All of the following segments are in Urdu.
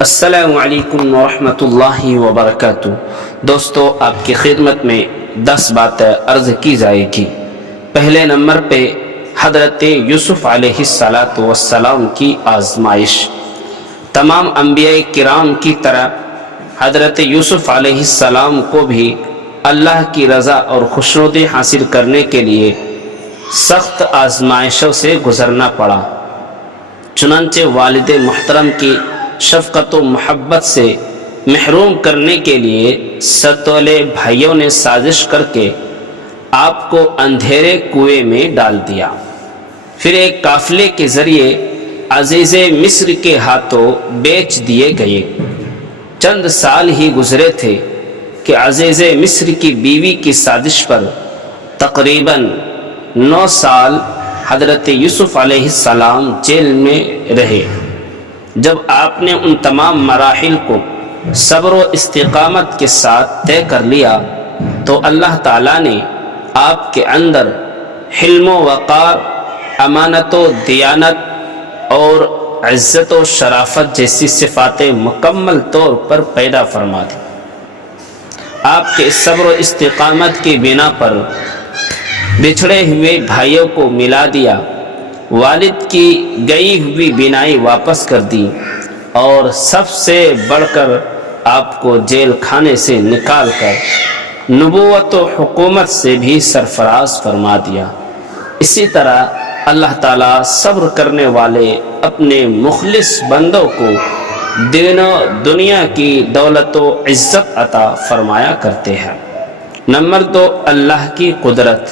السلام علیکم ورحمۃ اللہ وبرکاتہ۔ دوستو، آپ کی خدمت میں 10 باتیں عرض کی جائے گی۔ پہلے نمبر پہ حضرت یوسف علیہ السلام کی آزمائش۔ تمام انبیاء کرام کی طرح حضرت یوسف علیہ السلام کو بھی اللہ کی رضا اور خوشنودی حاصل کرنے کے لیے سخت آزمائشوں سے گزرنا پڑا۔ چنانچہ والد محترم کی شفقت و محبت سے محروم کرنے کے لیے ستولے بھائیوں نے سازش کر کے آپ کو اندھیرے کنویں میں ڈال دیا۔ پھر ایک قافلے کے ذریعے عزیز مصر کے ہاتھوں بیچ دیے گئے۔ چند سال ہی گزرے تھے کہ عزیز مصر کی بیوی کی سازش پر تقریباً 9 سال حضرت یوسف علیہ السلام جیل میں رہے۔ جب آپ نے ان تمام مراحل کو صبر و استقامت کے ساتھ طے کر لیا تو اللہ تعالیٰ نے آپ کے اندر حلم و وقار، امانت و دیانت اور عزت و شرافت جیسی صفاتیں مکمل طور پر پیدا فرما دی۔ آپ کے صبر و استقامت کی بنا پر بچھڑے ہوئے بھائیوں کو ملا دیا، والد کی گئی ہوئی بینائی واپس کر دی، اور سب سے بڑھ کر آپ کو جیل خانے سے نکال کر نبوت و حکومت سے بھی سرفراز فرما دیا۔ اسی طرح اللہ تعالیٰ صبر کرنے والے اپنے مخلص بندوں کو دین و دنیا کی دولت و عزت عطا فرمایا کرتے ہیں۔ نمبر 2، اللہ کی قدرت،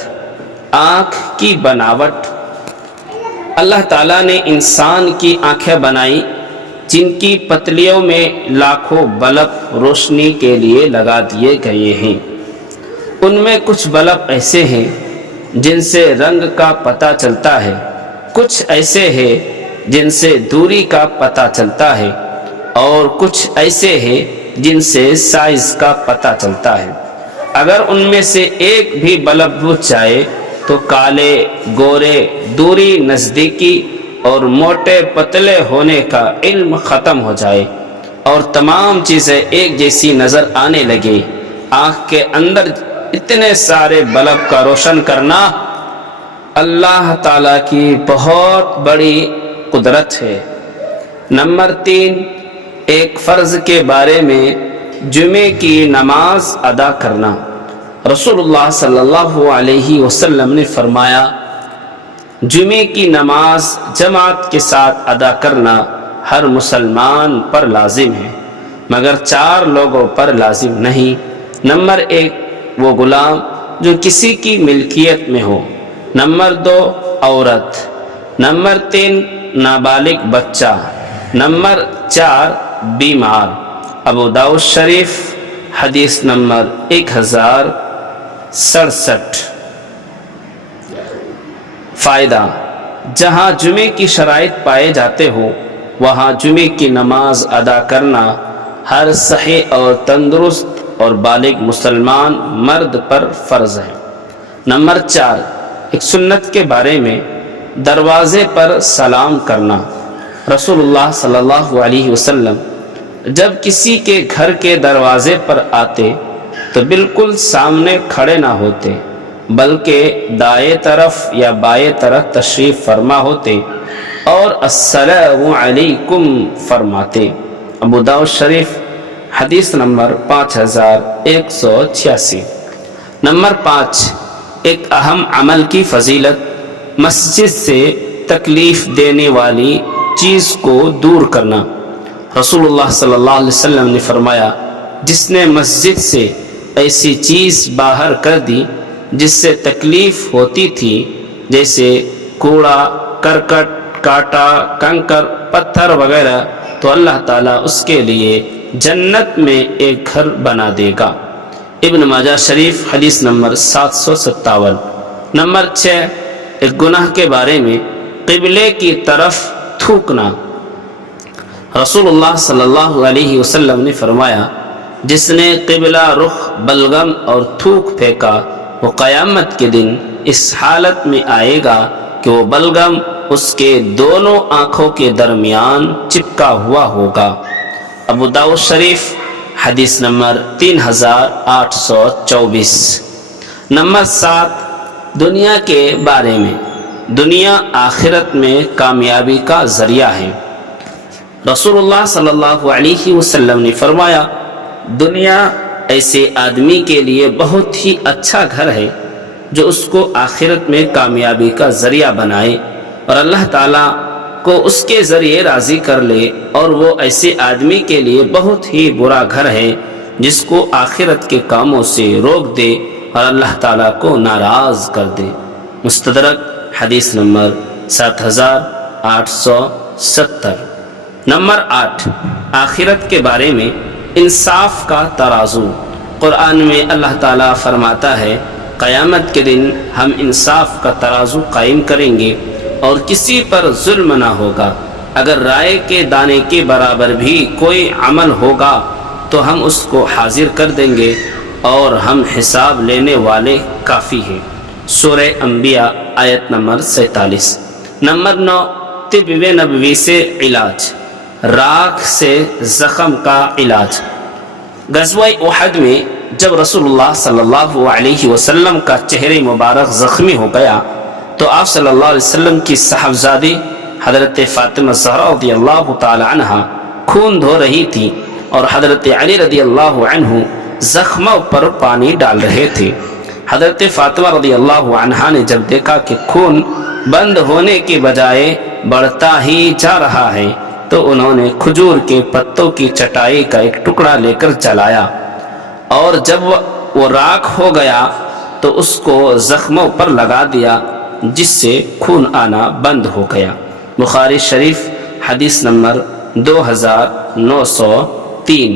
آنکھ کی بناوٹ۔ اللہ تعالیٰ نے انسان کی آنکھیں بنائی جن کی پتلیوں میں لاکھوں بلب روشنی کے لیے لگا دیے گئے ہیں۔ ان میں کچھ بلب ایسے ہیں جن سے رنگ کا پتہ چلتا ہے، کچھ ایسے ہیں جن سے دوری کا پتہ چلتا ہے، اور کچھ ایسے ہیں جن سے سائز کا پتہ چلتا ہے۔ اگر ان میں سے ایک بھی بلب بجھ جائے تو کالے گورے، دوری نزدیکی اور موٹے پتلے ہونے کا علم ختم ہو جائے اور تمام چیزیں ایک جیسی نظر آنے لگے۔ آنکھ کے اندر اتنے سارے بلب کا روشن کرنا اللہ تعالیٰ کی بہت بڑی قدرت ہے۔ نمبر 3، ایک فرض کے بارے میں جمعے کی نماز ادا کرنا۔ رسول اللہ صلی اللہ علیہ وسلم نے فرمایا، جمعے کی نماز جماعت کے ساتھ ادا کرنا ہر مسلمان پر لازم ہے، مگر 4 لوگوں پر لازم نہیں۔ نمبر 1، وہ غلام جو کسی کی ملکیت میں ہو۔ نمبر 2، عورت۔ نمبر 3، نابالغ بچہ۔ نمبر 4، بیمار۔ ابو داؤد شریف، حدیث نمبر 1067۔ فائدہ: جہاں جمعے کی شرائط پائے جاتے ہو وہاں جمعے کی نماز ادا کرنا ہر صحیح اور تندرست اور بالغ مسلمان مرد پر فرض ہے۔ نمبر 4، ایک سنت کے بارے میں دروازے پر سلام کرنا۔ رسول اللہ صلی اللہ علیہ وسلم جب کسی کے گھر کے دروازے پر آتے تو بالکل سامنے کھڑے نہ ہوتے بلکہ دائیں طرف یا بائیں طرف تشریف فرما ہوتے اور السلام علیکم فرماتے۔ ابو داؤد شریف، حدیث نمبر 5186۔ نمبر 5، ایک اہم عمل کی فضیلت، مسجد سے تکلیف دینے والی چیز کو دور کرنا۔ رسول اللہ صلی اللہ علیہ وسلم نے فرمایا، جس نے مسجد سے ایسی چیز باہر کر دی جس سے تکلیف ہوتی تھی، جیسے کوڑا کرکٹ، کانٹا، کنکر، پتھر وغیرہ، تو اللہ تعالیٰ اس کے لیے جنت میں ایک گھر بنا دے گا۔ ابن ماجہ شریف، حدیث نمبر 757۔ نمبر 6، ایک گناہ کے بارے میں قبلے کی طرف تھوکنا۔ رسول اللہ صلی اللہ علیہ وسلم نے فرمایا، جس نے قبلہ رخ بلغم اور تھوک پھینکا وہ قیامت کے دن اس حالت میں آئے گا کہ وہ بلغم اس کے دونوں آنکھوں کے درمیان چپکا ہوا ہوگا۔ ابو داؤد شریف حدیث نمبر 3824۔ نمبر 7، دنیا کے بارے میں۔ دنیا آخرت میں کامیابی کا ذریعہ ہے۔ رسول اللہ صلی اللہ علیہ وسلم نے فرمایا، دنیا ایسے آدمی کے لیے بہت ہی اچھا گھر ہے جو اس کو آخرت میں کامیابی کا ذریعہ بنائے اور اللہ تعالیٰ کو اس کے ذریعے راضی کر لے، اور وہ ایسے آدمی کے لیے بہت ہی برا گھر ہے جس کو آخرت کے کاموں سے روک دے اور اللہ تعالیٰ کو ناراض کر دے۔ مستدرک حدیث نمبر 7870۔ نمبر 8، آخرت کے بارے میں انصاف کا ترازو۔ قرآن میں اللہ تعالیٰ فرماتا ہے، قیامت کے دن ہم انصاف کا ترازو قائم کریں گے اور کسی پر ظلم نہ ہوگا۔ اگر رائے کے دانے کے برابر بھی کوئی عمل ہوگا تو ہم اس کو حاضر کر دیں گے اور ہم حساب لینے والے کافی ہیں۔ سورہ انبیاء آیت نمبر 47۔ نمبر 9، طب نبوی سے علاج۔ راکھ سے زخم کا علاج۔ غزوہ احد میں جب رسول اللہ صلی اللہ علیہ وسلم کا چہرہ مبارک زخمی ہو گیا تو آپ صلی اللہ علیہ وسلم کی صاحبزادی حضرت فاطمہ زہرا رضی اللہ تعالی عنہ خون دھو رہی تھی اور حضرت علی رضی اللہ عنہ زخموں پر پانی ڈال رہے تھے۔ حضرت فاطمہ رضی اللہ عنہ نے جب دیکھا کہ خون بند ہونے کے بجائے بڑھتا ہی جا رہا ہے تو انہوں نے کھجور کے پتوں کی چٹائی کا ایک ٹکڑا لے کر جلایا، اور جب وہ راکھ ہو گیا تو اس کو زخموں پر لگا دیا، جس سے خون آنا بند ہو گیا۔ بخاری شریف حدیث نمبر 2903۔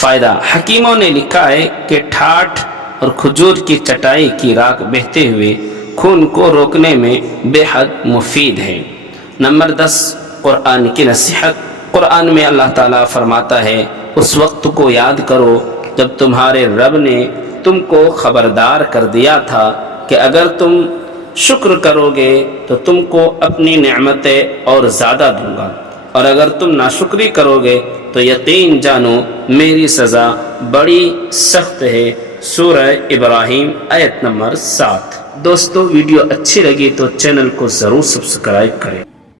فائدہ، حکیموں نے لکھا ہے کہ ٹھاٹھ اور کھجور کی چٹائی کی راکھ بہتے ہوئے خون کو روکنے میں بے حد مفید ہے۔ نمبر 10، قرآن کی نصیحت۔ قرآن میں اللہ تعالیٰ فرماتا ہے، اس وقت کو یاد کرو جب تمہارے رب نے تم کو خبردار کر دیا تھا کہ اگر تم شکر کرو گے تو تم کو اپنی نعمتیں اور زیادہ دوں گا، اور اگر تم ناشکری کرو گے تو یقین جانو میری سزا بڑی سخت ہے۔ سورہ ابراہیم آیت نمبر 7۔ دوستو، ویڈیو اچھی لگی تو چینل کو ضرور سبسکرائب کریں۔